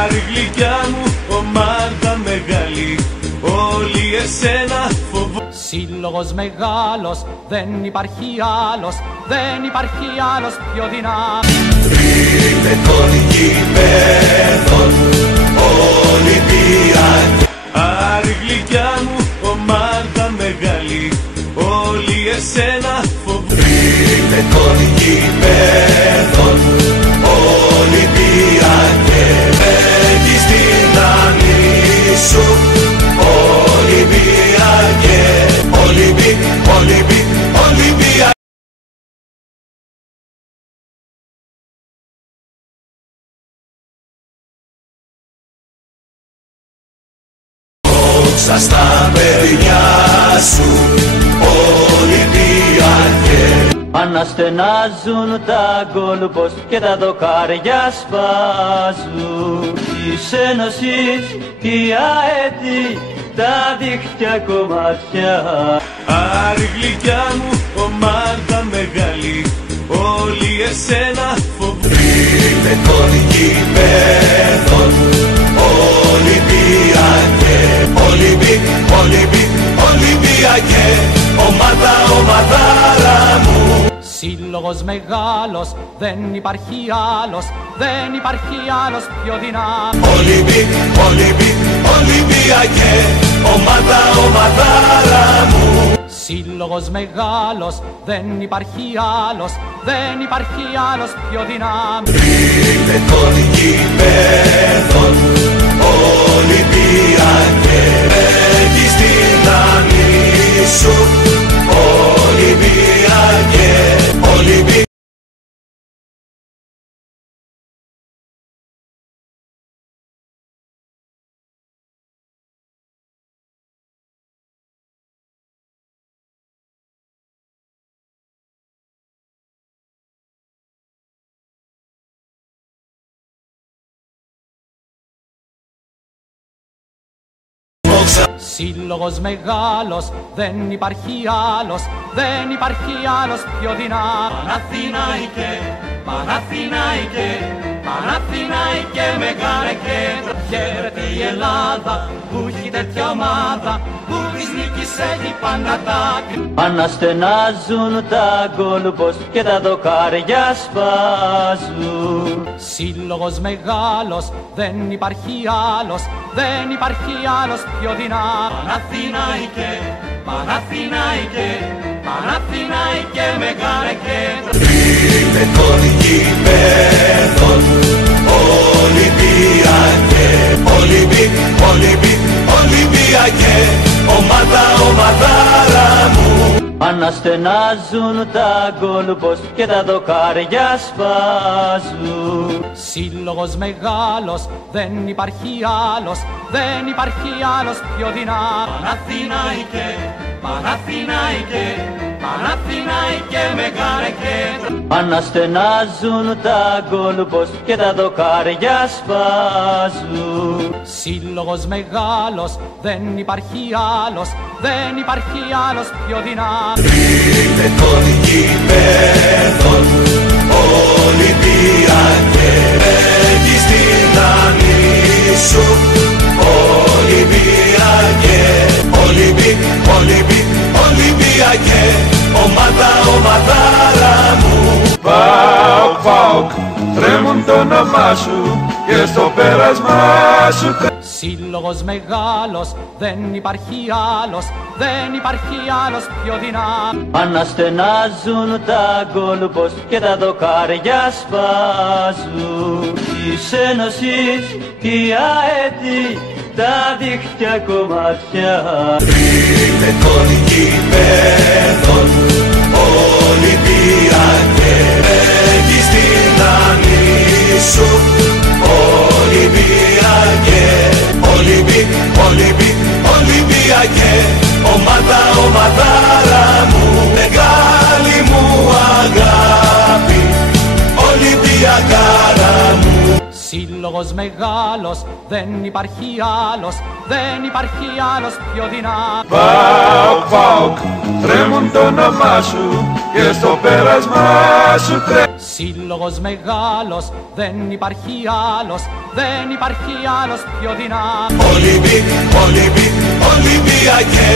Άρη γλυκιά μου, ομάδα μεγάλη, όλοι εσένα φοβούνται. Σύλλογος μεγάλος, δεν υπάρχει άλλος, δεν υπάρχει άλλος πιο δυνατός. Ρίχνε των γηπέδων, Ολυμπιακέ. Άρη γλυκιά μου, ομάδα μεγάλη, όλοι εσένα φοβούνται. Ρίχνε των γηπέδων, Ολυμπιακέ. Έχεις την άμυνη σου, Ολυμπιακέ. Ολυμπιακέ. Όξα στα παιδιά σου, Ολυμπιακέ. Αναστενάζουν τα γκολ-ποστ και τα δοκάρια σπάζουν της Ένωσης η ΑΕΤΗ τα δίχτυα κομμάτια. Άρη γλυκιά μου, ομάδα μεγάλη, όλοι εσένα φοβούνται. Ρίχνε των γηπέδων, Ολυμπιακέ. Ολυμπιακέ, ομαδάρα μου. Σύλλογος μεγάλος, δεν υπάρχει άλλος, δεν υπάρχει άλλος πιο δυνατός. Ολυμπιακέ, ομαδάρα μου. Σύλλογος μεγάλος, δεν υπάρχει άλλος, δεν υπάρχει άλλος πιο δυνατός. Ρίχνε των γηπέδων, Ολυμπιακέ. Έχεις την άμυνη σου, Ολυμπιακέ. Σύλλογος μεγάλος, δεν υπάρχει άλλος, δεν υπάρχει άλλος πιο δυνατός. Παναθηναϊκέ, Παναθηναϊκέ, Παναθηναϊκέ μεγάλε κέντρο. Χαίρεται η Ελλάδα που έχει τέτοια ομάδα, που της νίκης έχει πάντα τα άκρη. Αναστενάζουν τα γκολ-ποστ και τα δοκάρια σπάζουν. Σύλλογος μεγάλος, δεν υπάρχει άλλος, δεν υπάρχει άλλος πιο δυνατός. Παναθηναϊκέ, Παναθηναϊκέ, Παναθηναϊκέ μεγάλε κέντρο. Ρίχνε των γηπέδων, Ολυμπιακέ. Ολυμπιακέ, ομαδάρα μου. Αναστενάζουν τα γκολ-ποστ και τα δοκάρια σπάζουν. Σύλλογος μεγάλος, δεν υπάρχει άλλος, δεν υπάρχει άλλος πιο δυνατός. Παναθηναϊκέ, Παναθηναϊκέ, Παναθηναϊκέ μεγάλε κέντρο. Αναστενάζουν τα γκολ-ποστ και τα δοκάρια σπάζουν. Σύλλογος μεγάλος, δεν υπάρχει άλλος, δεν υπάρχει άλλος πιο δυνατός. Ρίχνε των γηπέδων, Ολυμπιακέ. Έχεις την άμυνη σου, Ολυμπιακέ. Ολυμπιακέ, ομαδάρα μου. ΠΑΟΚ, τρέμουν το όνομά σου και στο πέρασμά σου. Σύλλογος μεγάλος, δεν υπάρχει άλλος, δεν υπάρχει άλλος πιο δυνατός. Αναστενάζουν τα γκολ-ποστ και τα δοκάρια σπάζουν της Ένωσης η ΑΕΤΗ τα δίχτυα κομμάτια. Ρίχνε των γηπέδων, Ολυμπιακέ. Έχεις την άμυνη σου, Ολυμπιακέ. Ολυμπιακέ, ομαδάρα μου. Μεγάλη μου αγάπη, Ολυμπιακάρα μου. Σύλλογος μεγάλος, δεν υπάρχει άλλος, δεν υπάρχει άλλος πιο δυνατός. ΠΑΟΚ, τρέμουν το όνομά σου και στο πέρασμά σου. Σύλλογος μεγάλος, δεν υπάρχει άλλος, δεν υπάρχει άλλος πιο δυνατός. Ολυμπιακέ,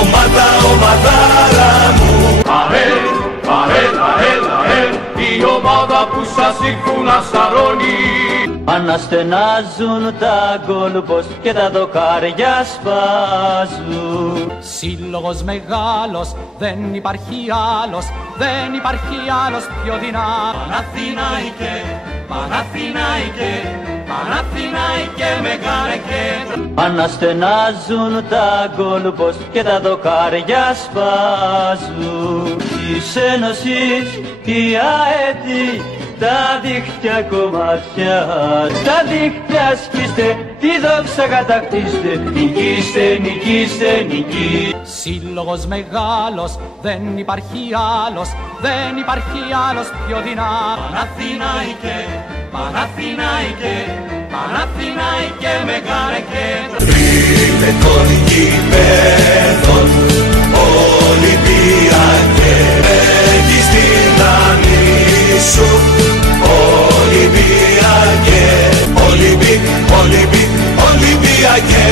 ομάδα, ομαδάρα μου. ΑΕΛ, ΑΕΛ, ΑΕΛ, ΑΕΛ, η ομάδα που σας ήρθουν να σαρώνει. Αναστενάζουν τα γκολ και τα δοκάρια σπάζουν. Σύλλογος μεγάλος, δεν υπάρχει άλλος, δεν υπάρχει άλλος πιο δυνατός. Παναθηναϊκέ, Παναθηναϊκέ, Παναθηναϊκέ μεγάλε κέντρο. Αναστενάζουν τα γκολ και τα δοκάρια σπάζουν. Της Ένωσης η ΑΕΤΗ τα δίχτυα κομμάτια, τα δίχτυα σκίστε, τη δόξα κατακτήστε, νικήστε, νικήστε, νικήστε. Σύλλογος μεγάλος, δεν υπάρχει άλλος, δεν υπάρχει άλλος πιο δυνατός. Παναθηναϊκέ, Παναθηναϊκέ, Παναθηναϊκέ μεγάλε κέντρο. Είναι των γηπέδων Ολυμπιακέ, έχεις την ανήσου. Ολυμπιακέ, Ολυμπιακέ,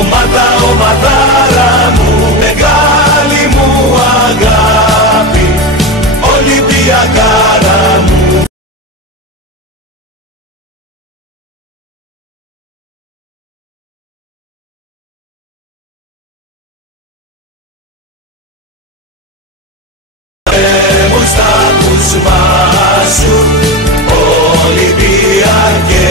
ομάδα, ομαδάρα μου, μεγάλη μου αγάπη, Ολυμπιακάρα μου. Στα κουσμά σου, Ολυμπιακέ.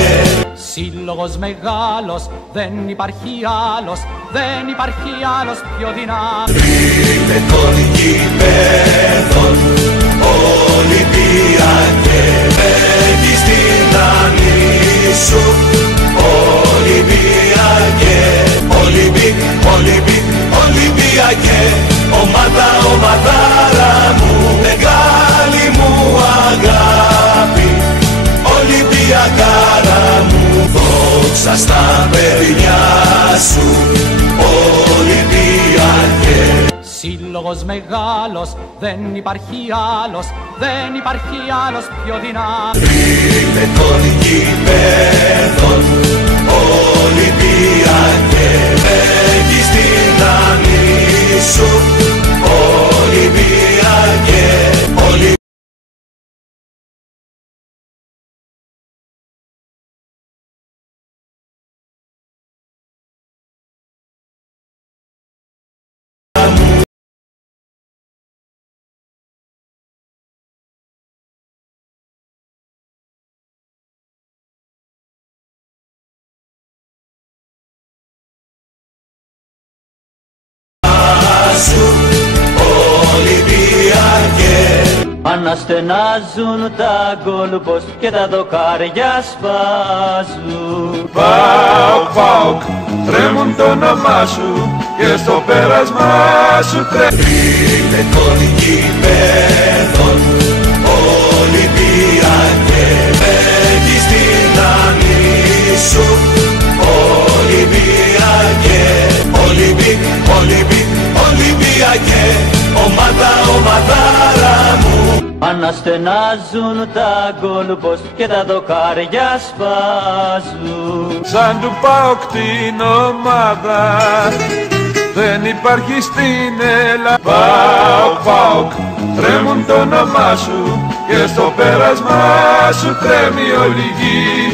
Σύλλογος μεγάλος, δεν υπάρχει άλλος, δεν υπάρχει άλλος πιο δυνατός. Είναι των γηπέδων Ολυμπιακέ, έχεις την ανήσου. Ολυμπιακέ, Ολυμπιακέ, ομάδα, ομαδάρα μου, μεγάλη μου αγάπη, Ολυμπιακάρα μου. Δόξα στα παιδιά σου, Ολυμπιακέ. Σύλλογος μεγάλος, δεν υπάρχει άλλος, δεν υπάρχει άλλος πιο δυνατός. Είναι των γηπέδων Ολυμπιακέ, έχεις την ανήσου. Ολυμπιακέ, Αναστενάζουν τα γκολ και τα δοκάρια σπάζουν. Πάοκ, Πάοκ, τρέμουν το όνομά σου και στο πέρασμά σου τρέμει. Είναι των γηπέδων Ολυμπιακέ, έχεις την ανήσου. Ολυμπιακέ, Ολυμπιακέ, ομάδα, ομαδάρα μου. Αναστενάζουν τα γκολ και τα δοκάρια σπάζουν. Σαν του ΠΑΟΚ την ομάδα δεν υπάρχει στην Ελλάδα. ΠΑΟΚ, ΠΑΟΚ, τρέμουν το όνομά σου και στο πέρασμά σου τρέμει όλη η γη.